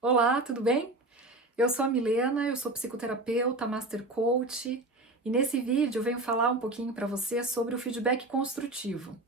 Olá, tudo bem? Eu sou a Milena, eu sou psicoterapeuta, Master Coach, e nesse vídeo eu venho falar um pouquinho para você sobre o feedback construtivo.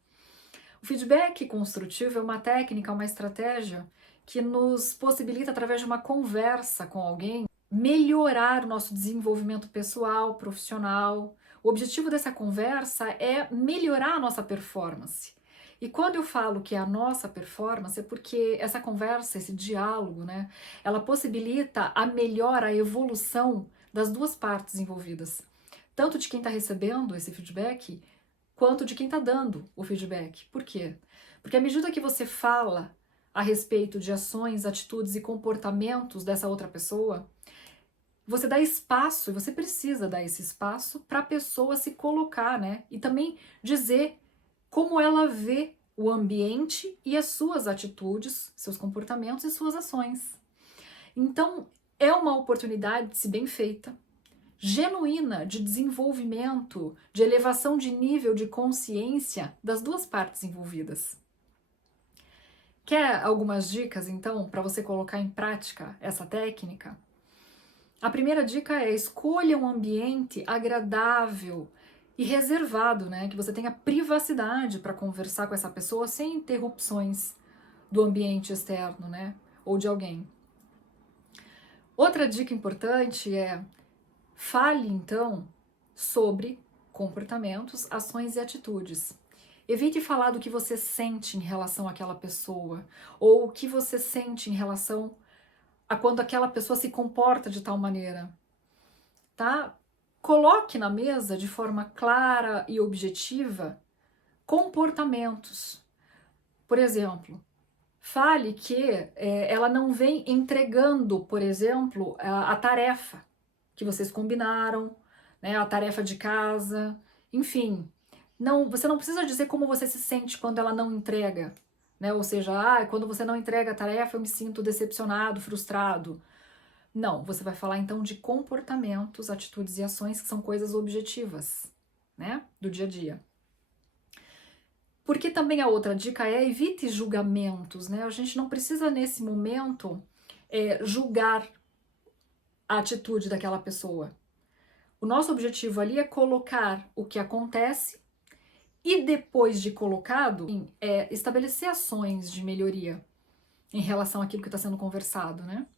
O feedback construtivo é uma técnica, uma estratégia que nos possibilita, através de uma conversa com alguém, melhorar o nosso desenvolvimento pessoal, profissional. O objetivo dessa conversa é melhorar a nossa performance. E quando eu falo que é a nossa performance, é porque essa conversa, esse diálogo, né, ela possibilita a melhora, a evolução das duas partes envolvidas. Tanto de quem está recebendo esse feedback, quanto de quem está dando o feedback. Por quê? Porque à medida que você fala a respeito de ações, atitudes e comportamentos dessa outra pessoa, você dá espaço, e você precisa dar esse espaço para a pessoa se colocar, né? E também dizer como ela vê o ambiente e as suas atitudes, seus comportamentos e suas ações. Então, é uma oportunidade, se bem feita, genuína de desenvolvimento, de elevação de nível de consciência das duas partes envolvidas. Quer algumas dicas, então, para você colocar em prática essa técnica? A primeira dica é: escolha um ambiente agradável e reservado, né? Que você tenha privacidade para conversar com essa pessoa sem interrupções do ambiente externo, né? Ou de alguém. Outra dica importante é: fale então sobre comportamentos, ações e atitudes. Evite falar do que você sente em relação àquela pessoa, ou o que você sente em relação a quando aquela pessoa se comporta de tal maneira, tá? Coloque na mesa de forma clara e objetiva comportamentos. Por exemplo, fale que ela não vem entregando, por exemplo, a tarefa que vocês combinaram, né, a tarefa de casa, enfim. Não, você não precisa dizer como você se sente quando ela não entrega, né? Ou seja, quando você não entrega a tarefa, eu me sinto decepcionado, frustrado. Não, você vai falar então de comportamentos, atitudes e ações que são coisas objetivas, né, do dia a dia. Porque também a outra dica é: evite julgamentos, né? A gente não precisa nesse momento julgar a atitude daquela pessoa. O nosso objetivo ali é colocar o que acontece e, depois de colocado, estabelecer ações de melhoria em relação àquilo que está sendo conversado, né?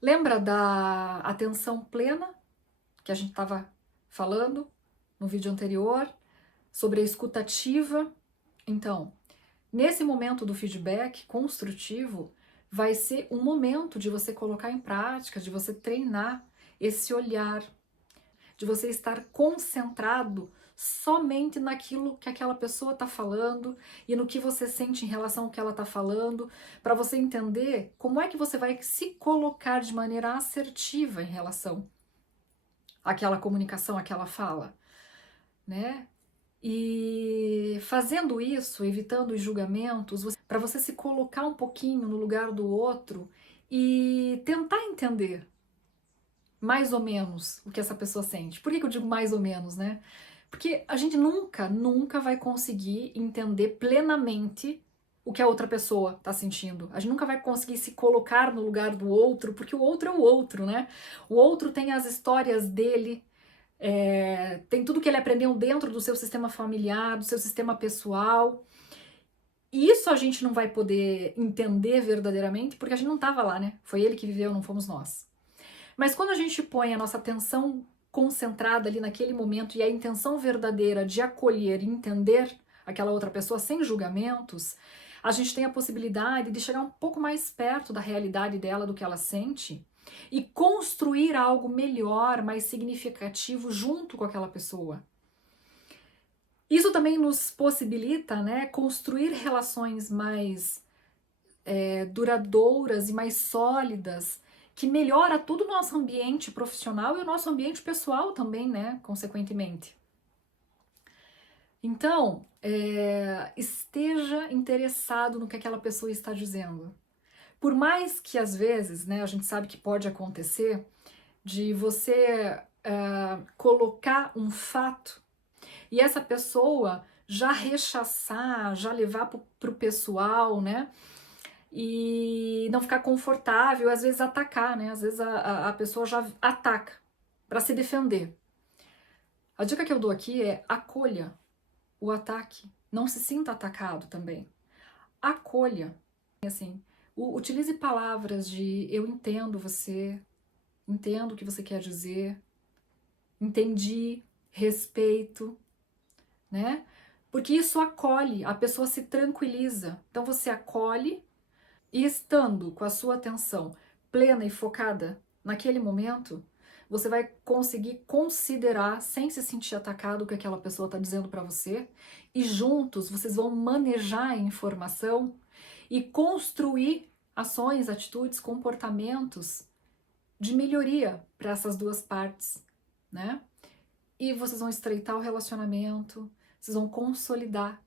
Lembra da atenção plena que a gente estava falando no vídeo anterior, sobre a escutativa? Então, nesse momento do feedback construtivo, vai ser um momento de você colocar em prática, de você treinar esse olhar, de você estar concentrado somente naquilo que aquela pessoa está falando e no que você sente em relação ao que ela está falando, para você entender como é que você vai se colocar de maneira assertiva em relação àquela comunicação, àquela fala, né? E fazendo isso, evitando os julgamentos, para você se colocar um pouquinho no lugar do outro e tentar entender mais ou menos o que essa pessoa sente. Por que eu digo mais ou menos, né? Porque a gente nunca vai conseguir entender plenamente o que a outra pessoa está sentindo. A gente nunca vai conseguir se colocar no lugar do outro, porque o outro é o outro, né? O outro tem as histórias dele, tem tudo que ele aprendeu dentro do seu sistema familiar, do seu sistema pessoal. E isso a gente não vai poder entender verdadeiramente, porque a gente não estava lá, né? Foi ele que viveu, não fomos nós. Mas quando a gente põe a nossa atenção concentrada ali naquele momento e a intenção verdadeira de acolher e entender aquela outra pessoa sem julgamentos, a gente tem a possibilidade de chegar um pouco mais perto da realidade dela, do que ela sente, e construir algo melhor, mais significativo junto com aquela pessoa. Isso também nos possibilita, né, construir relações mais duradouras e mais sólidas, que melhora todo o nosso ambiente profissional e o nosso ambiente pessoal também, né, consequentemente. Então, esteja interessado no que aquela pessoa está dizendo. Por mais que às vezes, né, a gente sabe que pode acontecer de você colocar um fato e essa pessoa já rechaçar, já levar para o pessoal, né? e não ficar confortável, às vezes atacar, né? Às vezes a pessoa já ataca para se defender. A dica que eu dou aqui é: acolha o ataque, não se sinta atacado também. Acolha, assim, utilize palavras de eu entendo você, entendo o que você quer dizer, entendi, respeito, né? Porque isso acolhe, a pessoa se tranquiliza. Então você acolhe e, estando com a sua atenção plena e focada naquele momento, você vai conseguir considerar, sem se sentir atacado, o que aquela pessoa está dizendo para você, e juntos vocês vão manejar a informação e construir ações, atitudes, comportamentos de melhoria para essas duas partes, né? E vocês vão estreitar o relacionamento, vocês vão consolidar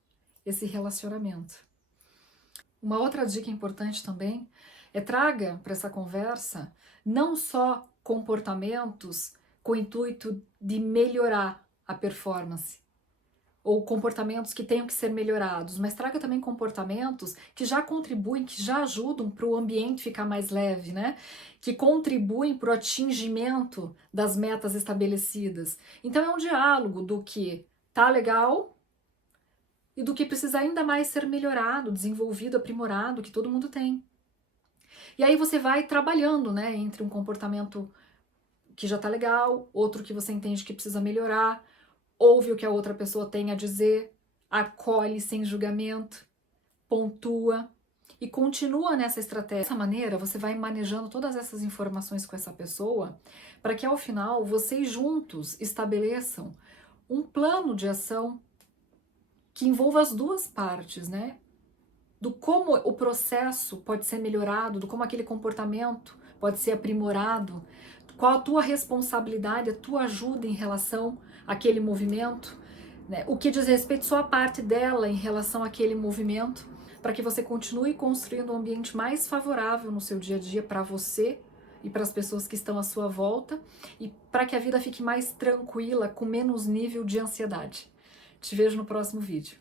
esse relacionamento. Uma outra dica importante também é: traga para essa conversa não só comportamentos com o intuito de melhorar a performance, ou comportamentos que tenham que ser melhorados, mas traga também comportamentos que já contribuem, que já ajudam para o ambiente ficar mais leve, né? Que contribuem para o atingimento das metas estabelecidas. Então é um diálogo do que tá legal e do que precisa ainda mais ser melhorado, desenvolvido, aprimorado, que todo mundo tem. E aí você vai trabalhando, né, entre um comportamento que já tá legal, outro que você entende que precisa melhorar, ouve o que a outra pessoa tem a dizer, acolhe sem julgamento, pontua e continua nessa estratégia. Dessa maneira, você vai manejando todas essas informações com essa pessoa para que ao final vocês juntos estabeleçam um plano de ação que envolva as duas partes, né? Do como o processo pode ser melhorado, do como aquele comportamento pode ser aprimorado, qual a tua responsabilidade, a tua ajuda em relação àquele movimento, né? O que diz respeito só à parte dela em relação àquele movimento, para que você continue construindo um ambiente mais favorável no seu dia a dia para você e para as pessoas que estão à sua volta, e para que a vida fique mais tranquila, com menos nível de ansiedade. Te vejo no próximo vídeo.